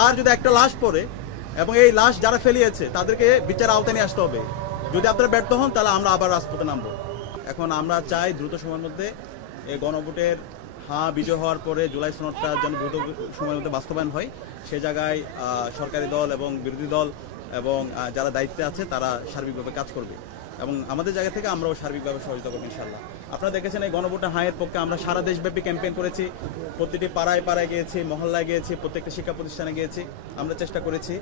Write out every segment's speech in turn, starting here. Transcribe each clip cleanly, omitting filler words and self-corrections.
আর যদি একটা লাশ পড়ে এবং এই লাশ যারা ফেলিয়েছে তাদেরকে বিচার আওতায় নিয়ে আসতে হবে। যদি আপনারা ব্যর্থ হন তাহলে আমরা আবার রাজপথে নামবো। এখন আমরা চাই দ্রুত সময়ের মধ্যে এই গণভোটের বিজয় হওয়ার পরে জুলাই সনদটা যেন দ্রুত সময়ের মধ্যে বাস্তবায়ন হয়। সে জায়গায় সরকারি দল এবং বিরোধী দল এবং যারা দায়িত্বে আছে তারা সার্বিকভাবে কাজ করবে এবং আমাদের জায়গা থেকে আমরাও সার্বিকভাবে সহযোগিতা করবো ইনশাল্লাহ। আপনারা দেখেছেন এই গণভোটের হাঁয়ের পক্ষে আমরা সারা দেশব্যাপী ক্যাম্পেইন করেছি, প্রতিটি পাড়ায় পাড়ায় গিয়েছি, মহল্লায় গিয়েছি, প্রত্যেকটা শিক্ষা প্রতিষ্ঠানে গিয়েছি। আমরা চেষ্টা করেছি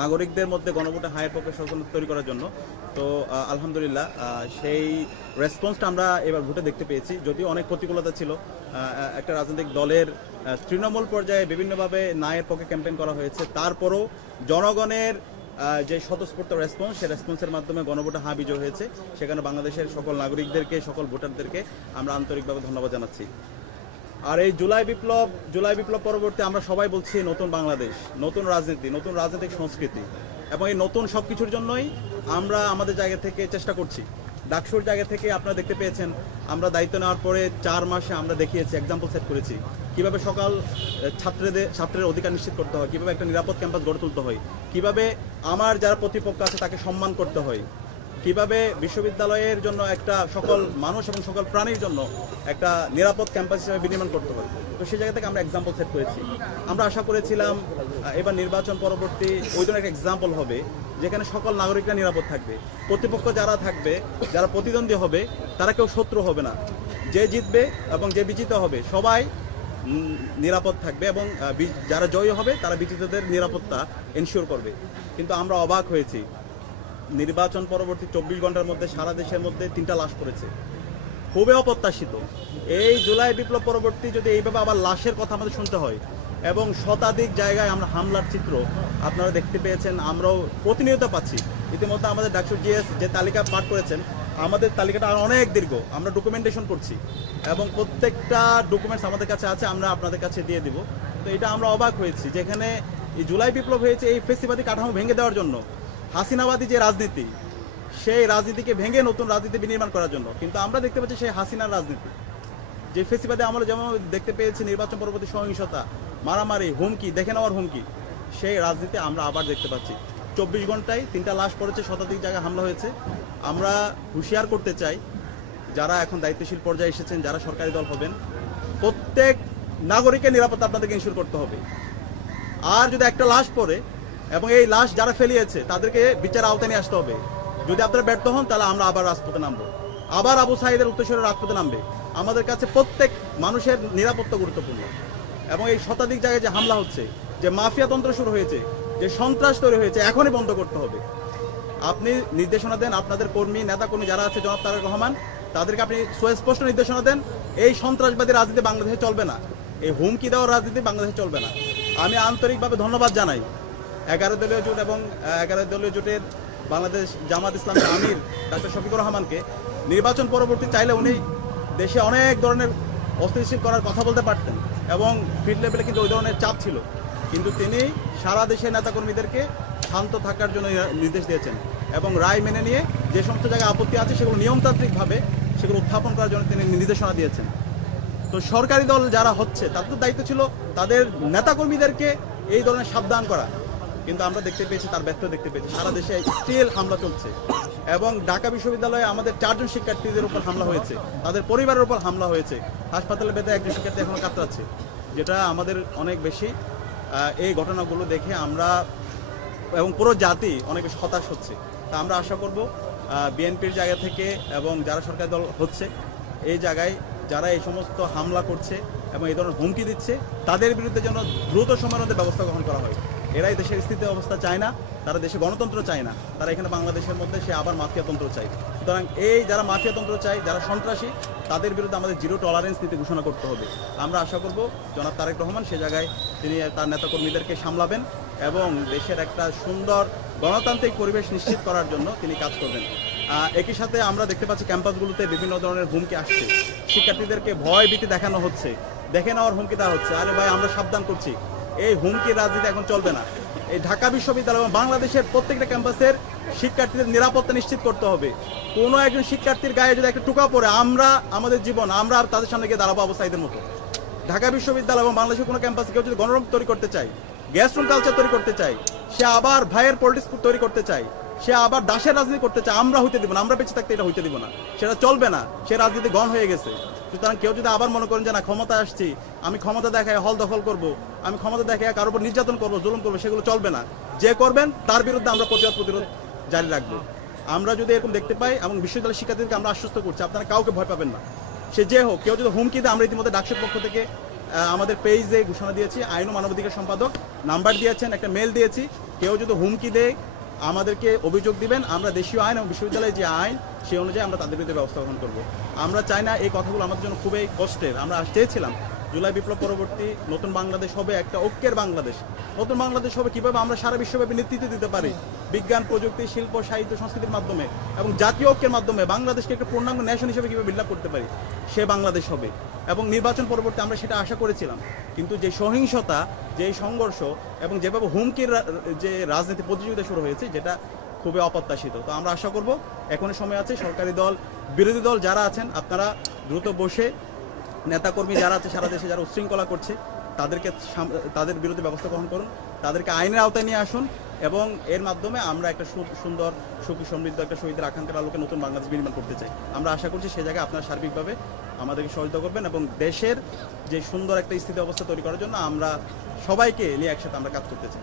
নাগরিকদের মধ্যে গণভোটের হাঁয়ের পক্ষে সচেতনতা তৈরি করার জন্য। তো আলহামদুলিল্লাহ সেই রেসপন্সটা আমরা এবার ভোটে দেখতে পেয়েছি। যদিও অনেক প্রতিকূলতা ছিল, একটা রাজনৈতিক দলের তৃণমূল পর্যায়ে বিভিন্নভাবে নায়ের পক্ষে ক্যাম্পেইন করা হয়েছে, তারপরও জনগণের যে স্বতঃস্ফূর্ত রেসপন্স, সেই রেসপন্সের মাধ্যমে গণভোটে বিজয় হয়েছে। সেখানে বাংলাদেশের সকল নাগরিকদেরকে, সকল ভোটারদেরকে আমরা আন্তরিকভাবে ধন্যবাদ জানাচ্ছি। আর এই জুলাই বিপ্লব পরবর্তী আমরা সবাই বলছি নতুন বাংলাদেশ, নতুন রাজনীতি, নতুন রাজনৈতিক সংস্কৃতি এবং এই নতুন সবকিছুর জন্যই আমরা আমাদের জায়গা থেকে চেষ্টা করছি। ডাকসুর জায়গা থেকে আপনারা দেখতে পেয়েছেন আমরা দায়িত্ব নেওয়ার পরে 4 মাসে আমরা দেখিয়েছি, এক্সাম্পল সেট করেছি কিভাবে সকাল ছাত্রের অধিকার নিশ্চিত করতে হয়, কিভাবে একটা নিরাপদ ক্যাম্পাস গড়ে তুলতে হয়, কিভাবে আমার যারা প্রতিপক্ষ আছে তাকে সম্মান করতে হয়, কিভাবে বিশ্ববিদ্যালয়ের জন্য একটা সকল মানুষ এবং সকল প্রাণীর জন্য একটা নিরাপদ ক্যাম্পাস হিসেবে বিনির্মাণ করতে হয়। তো সেই জায়গা থেকে আমরা এক্সাম্পল সেট করেছি। আমরা আশা করেছিলাম এবার নির্বাচন পরবর্তী ওই ধরনের একটা এক্সাম্পল হবে যেখানে সকল নাগরিকরা নিরাপদ থাকবে, প্রতিপক্ষ যারা থাকবে, যারা প্রতিদ্বন্দ্বী হবে তারা কেউ শত্রু হবে না, যে জিতবে এবং যে বিজিত হবে সবাই নিরাপদ থাকবে এবং যারা জয়ী হবে তারা বিজিতদের নিরাপত্তা এনশিওর করবে। কিন্তু আমরা অবাক হয়েছি, নির্বাচন পরবর্তী 24 ঘন্টার মধ্যে সারা দেশের মধ্যে 3টা লাশ পড়েছে, খুবই অপ্রত্যাশিত। এই জুলাই বিপ্লব পরবর্তী যদি এইভাবে আবার লাশের কথা আমাদের শুনতে হয় এবং শতাধিক জায়গায় আমরা হামলার চিত্র আপনারা দেখতে পেয়েছেন, আমরাও প্রতিনিয়ত পাচ্ছি। ইতিমধ্যে আমাদের ডাকসুর জিএস যে তালিকা পাঠ করেছেন, আমাদের তালিকাটা আর অনেক দীর্ঘ, আমরা ডকুমেন্টেশন করছি এবং প্রত্যেকটা ডকুমেন্টস আমাদের কাছে আছে, আমরা আপনাদের কাছে দিয়ে দিব। তো এটা আমরা অবাক হয়েছি, যেখানে এই জুলাই বিপ্লব হয়েছে এই ফেসিবাদী কাঠামো ভেঙে দেওয়ার জন্য, হাসিনাবাদী যে রাজনীতি সেই রাজনীতিকে ভেঙে নতুন রাজনীতি বিনির্মাণ করার জন্য। কিন্তু আমরা দেখতে পাচ্ছি সেই হাসিনার রাজনীতি, যে ফেসিবাদে আমরা যেমন দেখতে পেয়েছি নির্বাচন পরবর্তী সহিংসতা, মারামারি, হুমকি, দেখে নেওয়ার হুমকি, সেই রাজনীতি আমরা আবার দেখতে পাচ্ছি। 24 ঘন্টায় 3টা লাশ পড়েছে, শতাধিক জায়গায় হামলা হয়েছে। আমরা হুঁশিয়ার করতে চাই যারা এখন দায়িত্বশীল পর্যায়ে এসেছেন, যারা সরকারি দল হবেন, প্রত্যেক নাগরিকের নিরাপত্তা আপনাদেরকে ইনশিওর করতে হবে। আর যদি একটা লাশ পড়ে এবং এই লাশ যারা ফেলিয়েছে তাদেরকে বিচার আওতায় নিয়ে আসতে হবে। যদি আপনারা ব্যর্থ হন তাহলে আমরা আবার রাজপথে নামবো, আবার আবু সাঈদের উত্তরসূরি রাজপথে নামবে। আমাদের কাছে প্রত্যেক মানুষের নিরাপত্তা গুরুত্বপূর্ণ এবং এই শতাধিক জায়গায় যে হামলা হচ্ছে, যে মাফিয়াতন্ত্র শুরু হয়েছে, যে সন্ত্রাস তৈরি হয়েছে, এখনই বন্ধ করতে হবে। আপনি নির্দেশনা দেন, আপনাদের কর্মী নেতাকর্মী যারা আছে, জনাব তারেক রহমান, তাদেরকে আপনি সুস্পষ্ট নির্দেশনা দেন, এই সন্ত্রাসবাদী রাজনীতি বাংলাদেশে চলবে না, এই হুমকি দেওয়ার রাজনীতি বাংলাদেশে চলবে না। আমি আন্তরিকভাবে ধন্যবাদ জানাই 11 দলীয় জোট এবং 11 দলীয় জোটের বাংলাদেশ জামাত ইসলামের আমির ডাক্তার শফিকুর রহমানকে। নির্বাচন পরবর্তী চাইলে উনি দেশে অনেক ধরনের অস্থিতিশীল করার কথা বলতে পারতেন এবং ফিল্ড লেভেলে কিন্তু ওই ধরনের চাপ ছিল, কিন্তু তিনি সারা দেশের নেতাকর্মীদেরকে শান্ত থাকার জন্য নির্দেশ দিয়েছেন এবং রায় মেনে নিয়ে যে সমস্ত জায়গায় আপত্তি আছে সেগুলো নিয়মতান্ত্রিকভাবে সেগুলো উত্থাপন করার জন্য তিনি নির্দেশনা দিয়েছেন। তো সরকারি দল যারা হচ্ছে তাদের তো দায়িত্ব ছিল তাদের নেতাকর্মীদেরকে এই ধরনের সাবধান করা, কিন্তু আমরা দেখতে পেয়েছি তার ব্যর্থ দেখতে পেয়েছি। সারা দেশে স্টিল হামলা চলছে এবং ঢাকা বিশ্ববিদ্যালয়ে আমাদের 4 জন শিক্ষার্থীদের উপর হামলা হয়েছে, তাদের পরিবারের উপর হামলা হয়েছে, হাসপাতালে বেঁধে একজন শিক্ষার্থী এখনো কাতরাচ্ছে, যেটা আমাদের অনেক বেশি এই ঘটনাগুলো দেখে আমরা এবং পুরো জাতি অনেক বেশি হতাশ হচ্ছে। তা আমরা আশা করব বিএনপির জায়গা থেকে এবং যারা সরকারি দল হচ্ছে এই জায়গায় যারা এই সমস্ত হামলা করছে এবং এই ধরনের হুমকি দিচ্ছে তাদের বিরুদ্ধে যেন দ্রুত সময়ের মধ্যে ব্যবস্থা গ্রহণ করা হয়। এরাই দেশের স্থিতি অবস্থা চায় না, তারা দেশে গণতন্ত্র চায় না, তারা এখানে বাংলাদেশের মধ্যে সে আবার মাফিয়াতন্ত্র চায়। সুতরাং এই যারা মাফিয়াতন্ত্র চায়, যারা সন্ত্রাসী, তাদের বিরুদ্ধে আমাদের জিরো টলারেন্স নীতি ঘোষণা করতে হবে। আমরা আশা করব জনাব তারেক রহমান সে জায়গায় তিনি তার নেতাকর্মীদেরকে সামলাবেন এবং দেশের একটা সুন্দর গণতান্ত্রিক পরিবেশ নিশ্চিত করার জন্য তিনি কাজ করবেন। একই সাথে আমরা দেখতে পাচ্ছি ক্যাম্পাসগুলোতে বিভিন্ন ধরনের হুমকি আসছে, শিক্ষার্থীদেরকে ভয় ভীতি দেখানো হচ্ছে, দেখে নেওয়ার হুমকি দেওয়া হচ্ছে। আরে ভাই, আমরা সাবধান করছি, এই হুমকির রাজনীতি এখন চলবে না। এই ঢাকা বিশ্ববিদ্যালয় এবং বাংলাদেশের প্রত্যেকটা ক্যাম্পাসের শিক্ষার্থীদের নিরাপত্তা নিশ্চিত করতে হবে। কোনো একজন শিক্ষার্থীর গায়ে যদি একটা টোকা পড়ে, আমরা আমাদের জীবন আমরা তাদের সামনে গিয়ে দাঁড়াবো আবু সাঈদের মতো। ঢাকা বিশ্ববিদ্যালয় এবং বাংলাদেশের কোনো ক্যাম্পাসে কেউ যদি গণরূপ তৈরি করতে চায়, গ্যাস রুম কালচার তৈরি করতে চায়, সে আবার ভাইয়ের পলিটিক্স তৈরি করতে চায়, সে আবার দাসের রাজনীতি করতে চায়, আমরা হইতে দিব না, আমরা বেঁচে থাকতে এটা হইতে দিব না, সেটা চলবে না, সে রাজনীতি গণ হয়ে গেছে। সুতরাং কেউ যদি আবার মনে করেন যে না ক্ষমতা আসছি, আমি ক্ষমতা দেখায় হল দখল করব, আমি ক্ষমতা দেখায় কারোর উপর নির্যাতন করবো, জুলুম করবো, সেগুলো চলবে না। যে করবেন তার বিরুদ্ধে আমরা প্রতিরোধ জারি রাখবো। আমরা যদি এরকম দেখতে পাই, এবং বিশ্ববিদ্যালয়ের শিক্ষার্থীদেরকে আমরা আশ্বস্ত করছি আপনারা কাউকে ভয় পাবেন না, সে যে হোক, কেউ যদি হুমকি দেয়, আমরা ইতিমধ্যে ডাকসুর পক্ষ থেকে আমাদের পেজে ঘোষণা দিয়েছি, আইন ও মানবাধিকার সম্পাদক নাম্বার দিয়েছেন, একটা মেল দিয়েছি, কেউ যদি হুমকি দেয় আমাদেরকে অভিযোগ দিবেন, আমরা দেশীয় আইন এবং বিশ্ববিদ্যালয়ের যে আইন সেই অনুযায়ী আমরা তাদের বিরুদ্ধে ব্যবস্থা গ্রহণ করবো। আমরা চাই না এই কথাগুলো আমাদের জন্য খুবই কষ্টের। আমরা চেয়েছিলাম জুলাই বিপ্লব পরবর্তী নতুন বাংলাদেশ হবে একটা ঐক্যের বাংলাদেশ। নতুন বাংলাদেশ হবে কিভাবে আমরা সারা বিশ্বব্যাপী নেতৃত্ব দিতে পারি, বিজ্ঞান, প্রযুক্তি, শিল্প, সাহিত্য, সংস্কৃতির মাধ্যমে এবং জাতীয় ঐক্যের মাধ্যমে বাংলাদেশকে একটা পূর্ণাঙ্গ ন্যাশন হিসেবে কিভাবে বিল্ড আপ করতে পারি, সে বাংলাদেশ হবে। এবং নির্বাচন পরবর্তী আমরা সেটা আশা করেছিলাম, কিন্তু যে সহিংসতা, যে সংঘর্ষ এবং যেভাবে হুমকির যে রাজনীতি প্রতিযোগিতা শুরু হয়েছে, যেটা খুবই অপ্রত্যাশিত। তো আমরা আশা করব এখনো সময় আছে, সরকারি দল, বিরোধী দল যারা আছেন, আপনারা দ্রুত বসে নেতাকর্মী যারা আছে সারা দেশে যারা উচ্ছৃঙ্খলা করছে তাদের বিরুদ্ধে ব্যবস্থা গ্রহণ করুন, তাদেরকে আইনের আওতায় নিয়ে আসুন, এবং এর মাধ্যমে আমরা একটা সুন্দর, সুখী, সমৃদ্ধ একটা শহীদের আকাঙ্ক্ষার আলোকে নতুন বাংলাদেশ বিনির্মাণ করতে চাই। আমরা আশা করছি সে জায়গায় আপনারা সার্বিকভাবে আমাদেরকে সহযোগিতা করবেন, এবং দেশের যে সুন্দর একটা স্থিতি অবস্থা তৈরি করার জন্য আমরা সবাইকে নিয়ে একসাথে আমরা কাজ করতে চাই।